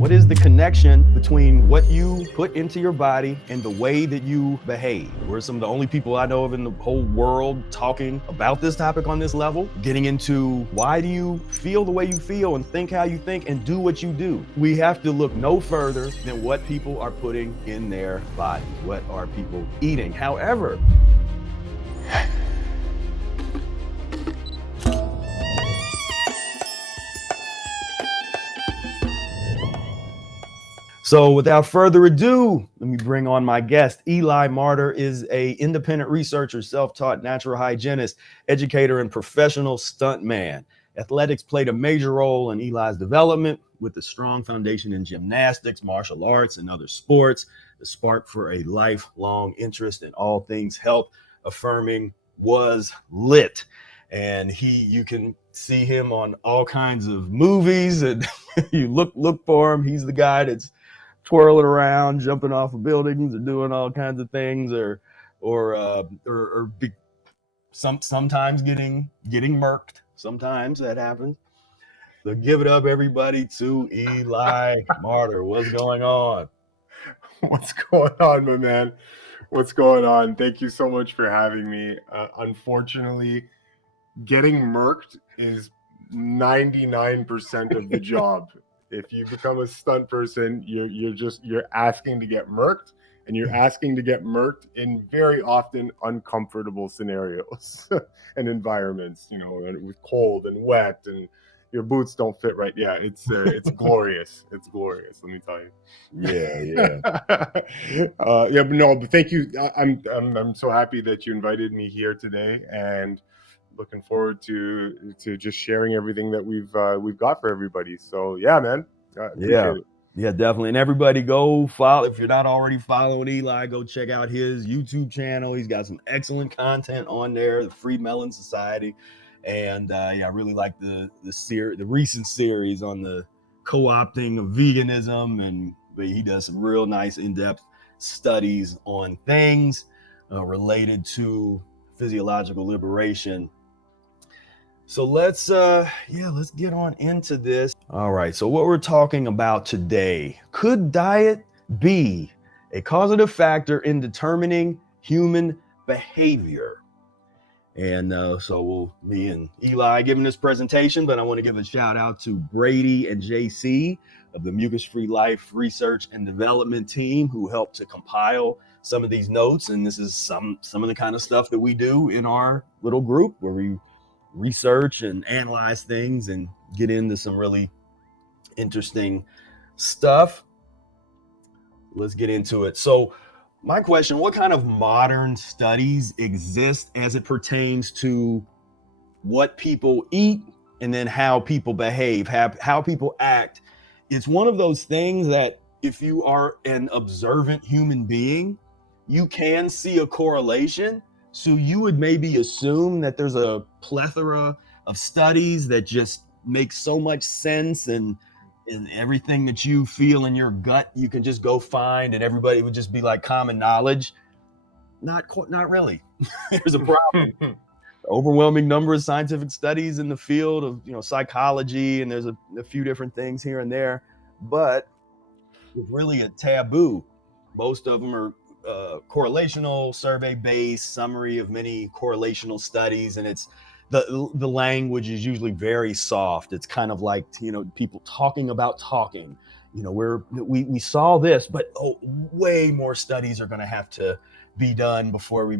What is the connection between what you put into your body and the way that you behave? We're some of the only people I know of in the whole world talking about this topic on this level, getting into why do you feel the way you feel and think how you think and do what you do. We have to look no further than what people are putting in their bodies. What are people eating? However, so without further ado, let me bring on my guest. Eli Martyr is an independent researcher, self-taught natural hygienist, educator, and professional stuntman. Athletics played a major role in Eli's development with a strong foundation in gymnastics, martial arts, and other sports. The spark for a lifelong interest in all things health affirming was lit. And you can see him on all kinds of movies, and you look for him. He's the guy that's twirling around, jumping off of buildings, or doing all kinds of things, or sometimes getting murked. Sometimes that happens. So give it up, everybody, to Eli Martyr. What's going on? What's going on, my man? What's going on? Thank you so much for having me. Unfortunately, getting murked is 99% of the job. If you become a stunt person, you're asking to get murked, and you're asking to get murked in very often uncomfortable scenarios and environments, with cold and wet, and your boots don't fit right. Yeah, it's glorious. It's glorious, let me tell you. Yeah. But thank you. I'm so happy that you invited me here today, and looking forward to just sharing everything that we've got for everybody. So yeah, man. Yeah, definitely. And everybody go follow. If you're not already following Eli, go check out his YouTube channel. He's got some excellent content on there, the Free Melon Society. And I really like the recent series on the co-opting of veganism, but he does some real nice in-depth studies on things related to physiological liberation. So let's get on into this. All right, so what we're talking about today, could diet be a causative factor in determining human behavior? And me and Eli giving this presentation, but I want to give a shout out to Brady and JC of the Mucus-free Life Research and Development Team, who helped to compile some of these notes. And this is some of the kind of stuff that we do in our little group where we research and analyze things and get into some really interesting stuff. Let's get into it. So my question, what kind of modern studies exist as it pertains to what people eat and then how people behave, how people act? It's one of those things that if you are an observant human being, you can see a correlation. So you would maybe assume that there's a plethora of studies that just make so much sense, and everything that you feel in your gut, you can just go find, and everybody would just be like common knowledge. Not really. There's a problem. Overwhelming number of scientific studies in the field of psychology, and there's a few different things here and there, but it's really a taboo. Most of them are correlational, survey-based summary of many correlational studies, and it's the language is usually very soft. It's kind of like people talking about talking. We saw this, but way more studies are going to have to be done before we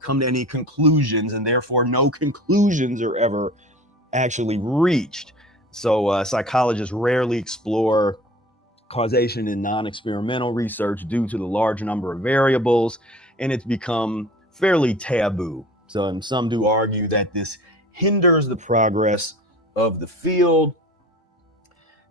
come to any conclusions, and therefore no conclusions are ever actually reached. So psychologists rarely explore causation in non-experimental research due to the large number of variables, and it's become fairly taboo. So some do argue that this hinders the progress of the field.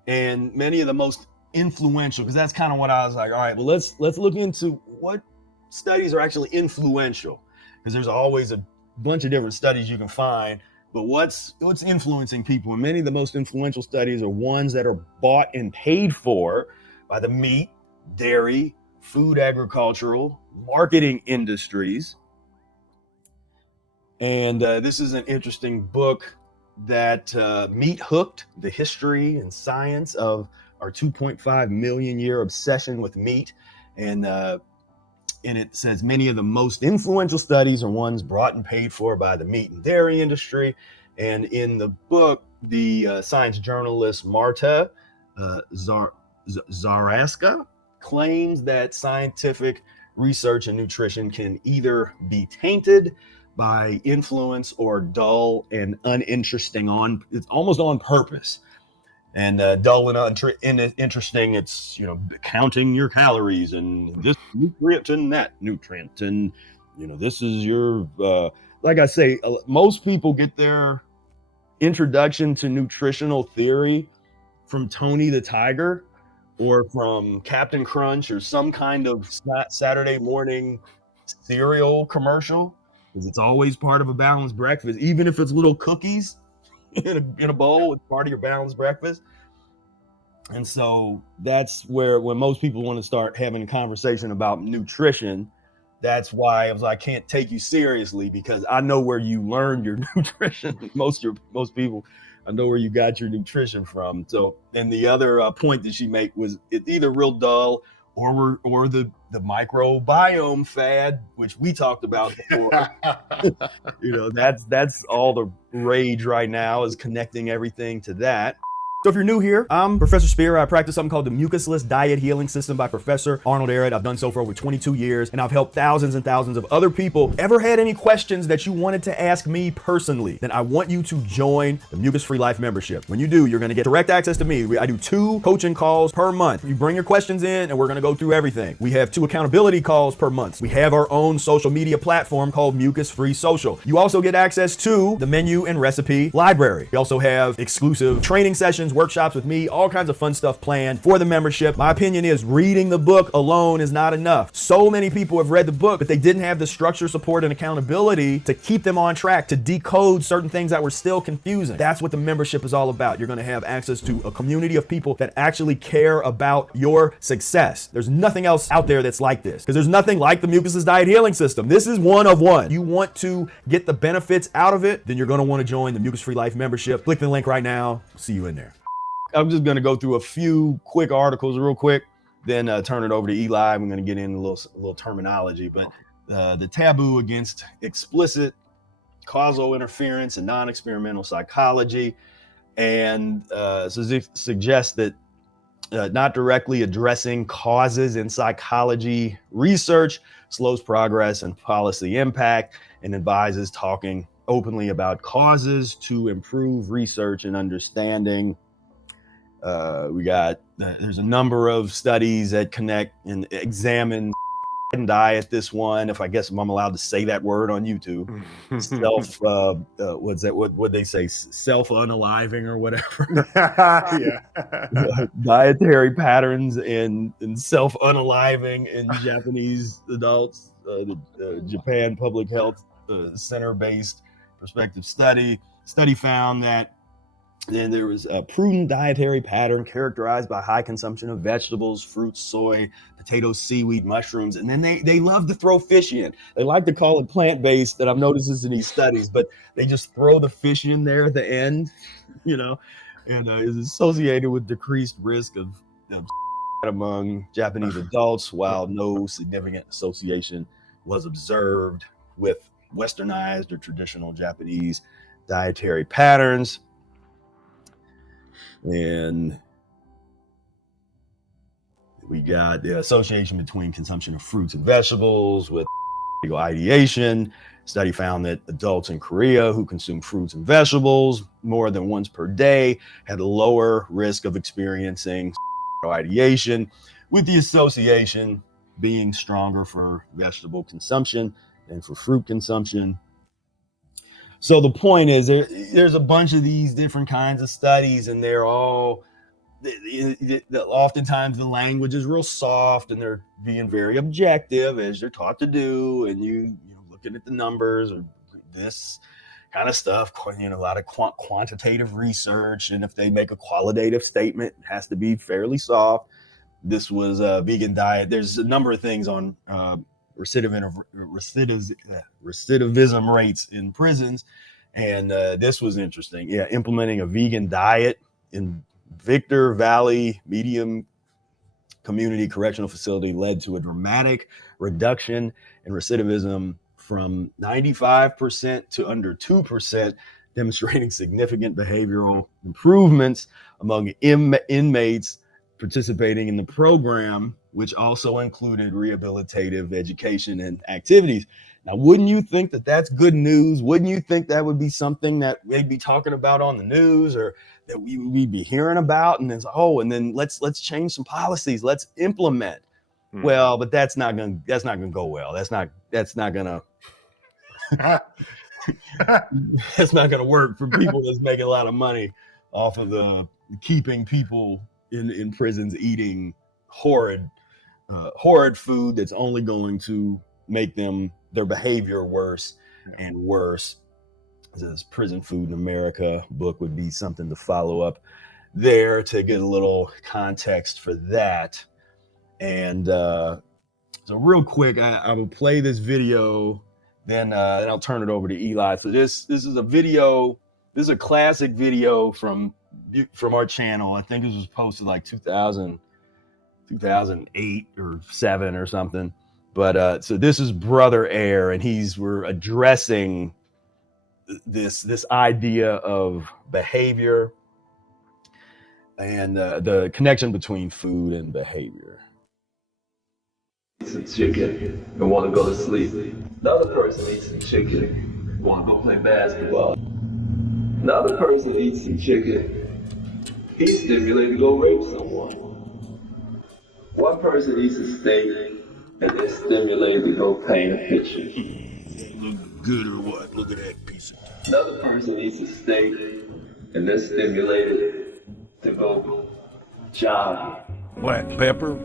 And many of the most influential, because that's kind of what I was like, all right, well, let's look into what studies are actually influential, because there's always a bunch of different studies you can find. But what's influencing people? And many of the most influential studies are ones that are bought and paid for by the meat, dairy, food, agricultural, marketing industries. And this is an interesting book that Meat Hooked, The History and Science of our 2.5 million year obsession with meat. And it says many of the most influential studies are ones brought and paid for by the meat and dairy industry. And in the book, the science journalist Marta Zaraska claims that scientific research in nutrition can either be tainted by influence or dull and uninteresting it's almost on purpose. And dull and interesting, it's, counting your calories and this nutrient and that nutrient. And, this is your, like I say, most people get their introduction to nutritional theory from Tony the Tiger or from Captain Crunch or some kind of Saturday morning cereal commercial, because it's always part of a balanced breakfast, even if it's little cookies in a bowl. It's part of your balanced breakfast. And so that's where, when most people want to start having a conversation about nutrition, that's why I can't take you seriously, because I know where you learned your nutrition. Most people, I know where you got your nutrition from. So, and the other point that she made was it's either real dull or the microbiome fad, which we talked about before. That's all the rage right now, is connecting everything to that. So if you're new here, I'm Professor Spira. I practice something called the Mucusless Diet Healing System by Professor Arnold Ehret. I've done so for over 22 years, and I've helped thousands and thousands of other people. Ever had any questions that you wanted to ask me personally? Then I want you to join the Mucus-free Life membership. When you do, you're going to get direct access to me. I do 2 coaching calls per month. You bring your questions in, and we're going to go through everything. We have 2 accountability calls per month. We have our own social media platform called Mucus-free Social. You also get access to the menu and recipe library. We also have exclusive training sessions, workshops with me, all kinds of fun stuff planned for the membership. My opinion is reading the book alone is not enough. So many people have read the book, but they didn't have the structure, support, and accountability to keep them on track, to decode certain things that were still confusing. That's what the membership is all about. You're going to have access to a community of people that actually care about your success. There's nothing else out there that's like this, because there's nothing like the Mucusless Diet Healing System. This is one of one. You want to get the benefits out of it, then you're going to want to join the Mucus-free Life membership. Click the link right now. See you in there. I'm just going to go through a few quick articles real quick, then turn it over to Eli. I'm going to get in a little terminology, but the taboo against explicit causal interference and non-experimental psychology, and suggests that not directly addressing causes in psychology research slows progress and policy impact, and advises talking openly about causes to improve research and understanding. There's a number of studies that connect and examine diet. This one, if I'm allowed to say that word on YouTube, what they say, self-unaliving or whatever. Yeah. Dietary patterns and self-unaliving in Japanese adults. The Japan Public Health Center-based prospective study found that then there was a prudent dietary pattern characterized by high consumption of vegetables, fruits, soy, potatoes, seaweed, mushrooms. And then they love to throw fish in. They like to call it plant-based, that I've noticed this in these studies, but they just throw the fish in there at the end, and is associated with decreased risk of among Japanese adults, while no significant association was observed with westernized or traditional Japanese dietary patterns. And we got the association between consumption of fruits and vegetables with ideation. Study found that adults in Korea who consume fruits and vegetables more than once per day had a lower risk of experiencing ideation, with the association being stronger for vegetable consumption than for fruit consumption. So the point is, there's a bunch of these different kinds of studies, and they're all, oftentimes the language is real soft, and they're being very objective, as they're taught to do, and you looking at the numbers or this kind of stuff, a lot of quantitative research, and if they make a qualitative statement, it has to be fairly soft. This was a vegan diet. There's a number of things on recidivism rates in prisons, and this was interesting. Implementing a vegan diet in Victor Valley Medium Community Correctional Facility led to a dramatic reduction in recidivism from 95% to under 2%, demonstrating significant behavioral improvements among inmates participating in the program, which also included rehabilitative education and activities. Now, wouldn't you think that that's good news? Wouldn't you think that would be something that they'd be talking about on the news, or that we'd be hearing about? And then, oh, and then let's change some policies. Let's implement. Well, but that's not gonna go well. That's not gonna that's not gonna work for people that's making a lot of money off of the keeping people in prisons eating horrid food that's only going to make their behavior worse and worse. This Prison Food in America book would be something to follow up there to get a little context for that. And so real quick, I will play this video, then I'll turn it over to Eli. So this is a video. This is a classic video from our channel. I think this was posted like 2008 or 7 or something. But so this is Brother Air, and we're addressing this idea of behavior and the connection between food and behavior. Some chicken and want to go to sleep. Another person eats some chicken and want to go play basketball. Another person eats some chicken. He's stimulated to go rape someone. One person eats a steak and they're stimulated to go paint a picture. Look good or what? Look at that piece of... Another person eats a steak and they're stimulated to go jogging. Black pepper,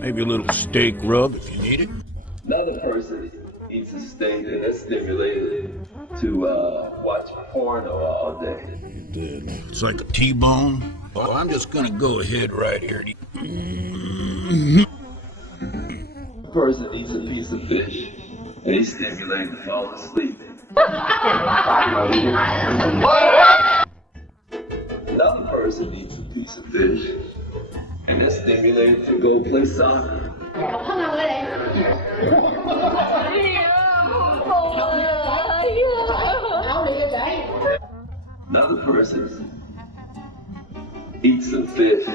maybe a little steak rub if you need it. Another person eats a steak and they're stimulated to watch porno all day. It's like a T-bone. Oh, I'm just gonna go ahead right here. A person eats a piece of fish and he's stimulated to fall asleep. Another person eats a piece of fish and they're stimulated to go play soccer. Another person eats some fish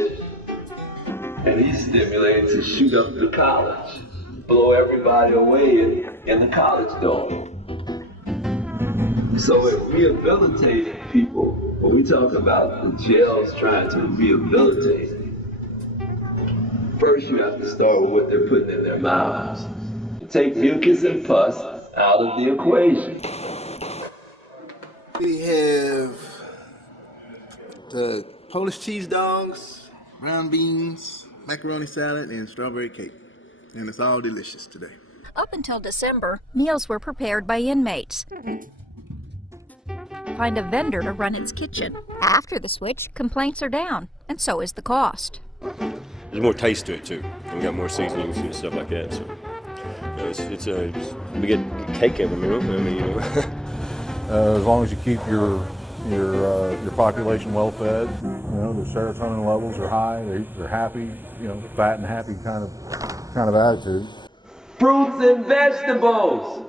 and he's stimulated to shoot up the college, blow everybody away in the college dorm. So in rehabilitating people, when we talk about the jails trying to rehabilitate, first you have to start with what they're putting in their mouths. Take mucus and pus out of the equation. We have the Polish cheese dogs, brown beans, macaroni salad, and strawberry cake. And it's all delicious today. Up until December, meals were prepared by inmates. Find a vendor to run its kitchen. After the switch, complaints are down, and so is the cost. There's more taste to it too. We got more seasonings and stuff like that. So we get cake every meal. I mean, you know. As long as you keep your population well fed, you know, the serotonin levels are high. They're happy, you know, fat and happy kind of attitude. Fruits and vegetables.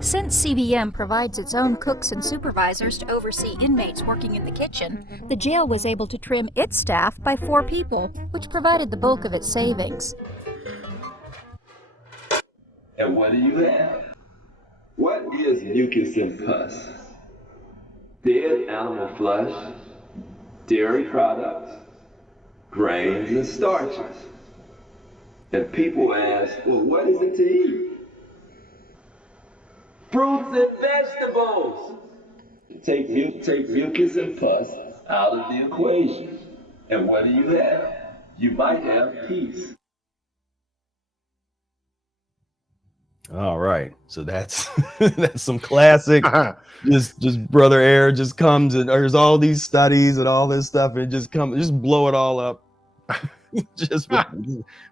Since CBM provides its own cooks and supervisors to oversee inmates working in the kitchen, the jail was able to trim its staff by 4 people, which provided the bulk of its savings. And what do you have? What is mucus and pus? Dead animal flesh, dairy products, grains and starches. And people ask, well, what is it to eat? Fruits and vegetables. Take mucus and pus out of the equation. And what do you have? You might have peace. All right, so that's that's some classic. just Brother Air just comes and there's all these studies and all this stuff, and it just blow it all up. just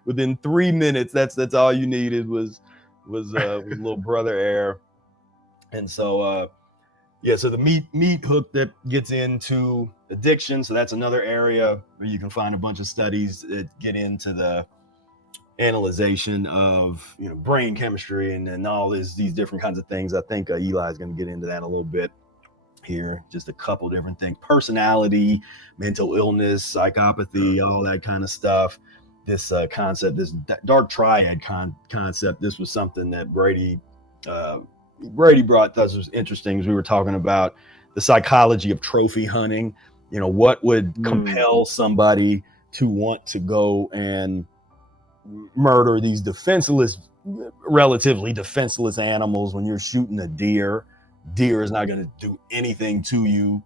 within 3 minutes. That's all you needed was little Brother Air. And so Yeah, so the meat hook that gets into addiction. So that's another area where you can find a bunch of studies that get into the analyzation of brain chemistry and all these different kinds of things. I think Eli is going to get into that a little bit here. Just a couple different things: personality, mental illness, psychopathy, all that kind of stuff. This concept, this dark triad concept. This was something that Brady brought us was interesting as we were talking about the psychology of trophy hunting. What would compel somebody to want to go and murder these relatively defenseless animals when you're shooting a deer? Deer is not going to do anything to you,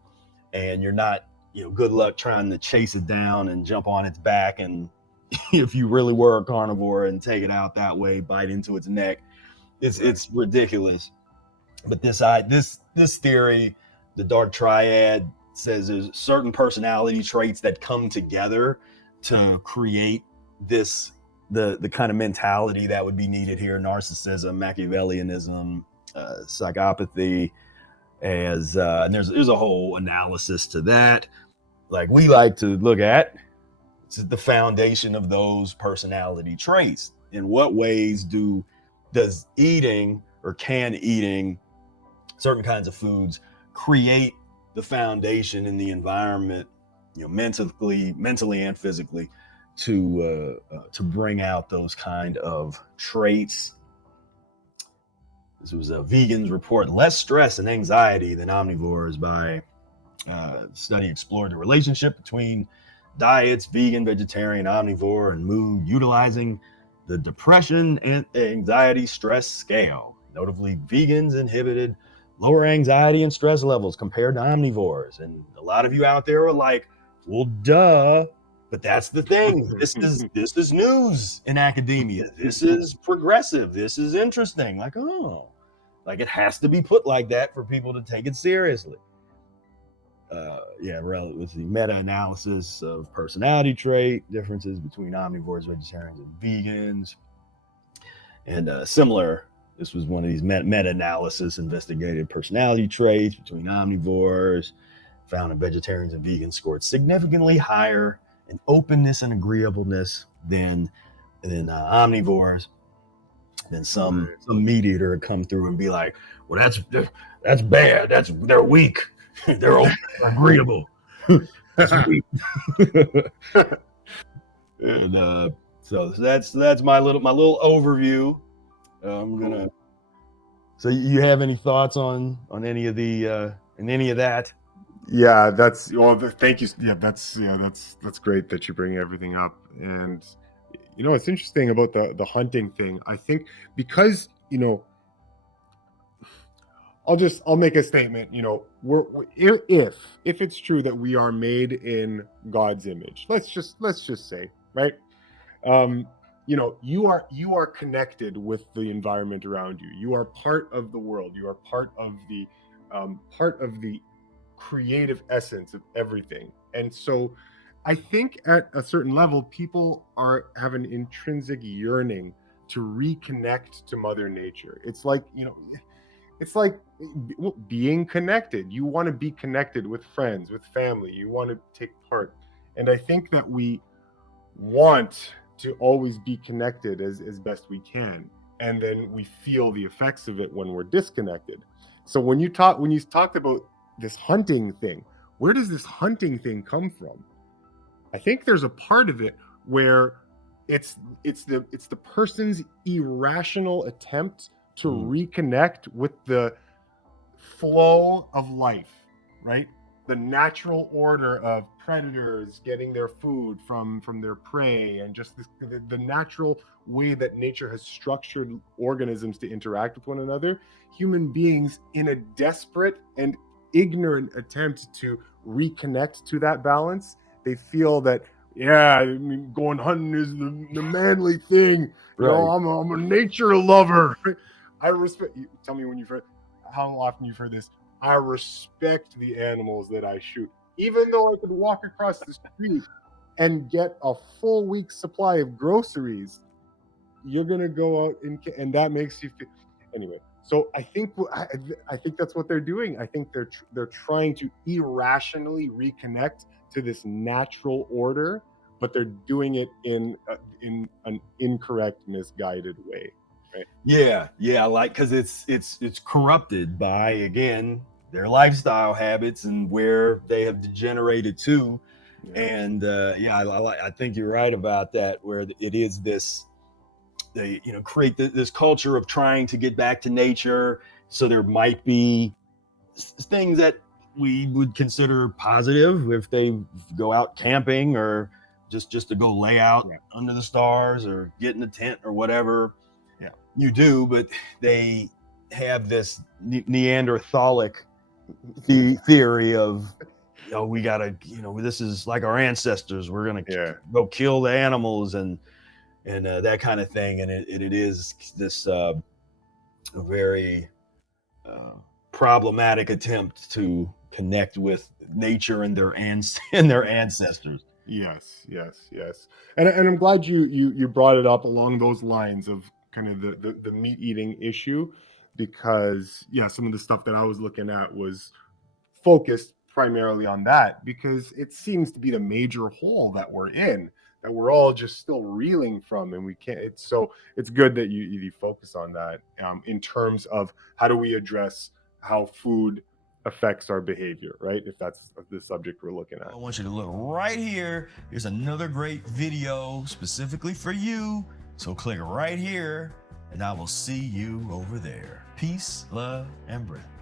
and you're not, good luck trying to chase it down and jump on its back. And if you really were a carnivore and take it out that way, bite into its neck, it's ridiculous. But this theory, the dark triad, says there's certain personality traits that come together to create the kind of mentality that would be needed here: narcissism, Machiavellianism, psychopathy. And there's a whole analysis to that. Like we like to look at the foundation of those personality traits. In what ways does eating, or can eating certain kinds of foods, create the foundation in the environment, mentally and physically, to bring out those kind of traits? This was a Vegans report less stress and anxiety than omnivores by study explored the relationship between diets, vegan, vegetarian, omnivore, and mood, utilizing the depression and anxiety stress scale. Notably, vegans inhibited lower anxiety and stress levels compared to omnivores. And a lot of you out there are like, well, duh. But that's the thing. This is news in academia. This is progressive. This is interesting. Like, oh, like it has to be put like that for people to take it seriously. With the meta-analysis of personality trait differences between omnivores, vegetarians, and vegans. And similar, this was one of these meta-analysis investigated personality traits between omnivores, found that vegetarians and vegans scored significantly higher in openness and agreeableness than omnivores. Then some meat eater would come through and be like, well, that's bad. They're weak. They're open and agreeable. That's weak. And so that's my little overview. So you have any thoughts on any of that? Yeah, thank you. Yeah, that's great that you bring everything up. And it's interesting about the hunting thing. I think because I'll make a statement. If it's true that we are made in God's image, let's just say, right? You are connected with the environment around you. You are part of the world. You are part of the creative essence of everything. And so I think at a certain level, people have an intrinsic yearning to reconnect to Mother Nature. It's like being connected. You want to be connected with friends, with family. You want to take part. And I think that we want to always be connected as best we can. And then we feel the effects of it when we're disconnected. So when you talked about this hunting thing, where does this hunting thing come from? I think there's a part of it where it's the person's irrational attempt to reconnect with the flow of life, right? The natural order of predators getting their food from their prey, and just the natural way that nature has structured organisms to interact with one another. Human beings, in a desperate and ignorant attempt to reconnect to that balance, they feel that going hunting is the manly thing. Right. I'm a nature lover. I respect. Tell me how often you've heard this. I respect the animals that I shoot, even though I could walk across the street and get a full week's supply of groceries. You're gonna go out and that makes you feel. Anyway, So I think I think that's what they're doing. I think they're trying to irrationally reconnect to this natural order, but they're doing it in an incorrect, misguided way. Right? Yeah, like because it's corrupted by, again, their lifestyle habits and where they have degenerated to. And I think you're right about that, where it is this, they create this culture of trying to get back to nature. So there might be things that we would consider positive if they go out camping, or just to go lay out under the stars or get in a tent or whatever you do. But they have this Neanderthalic theory of, we gotta, this is like our ancestors, we're gonna go kill the animals and that kind of thing. And it is this very problematic attempt to connect with nature and their ancestors. Yes. And I'm glad you brought it up along those lines of kind of the meat eating issue, because some of the stuff that I was looking at was focused primarily on that, because it seems to be the major hole that we're in, that we're all just still reeling from, and we can't. It's good that you focus on that in terms of how do we address how food affects our behavior, right? If that's the subject we're looking at. I want you to look right here. Here's another great video specifically for you. So click right here, and I will see you over there. Peace, love, and breath.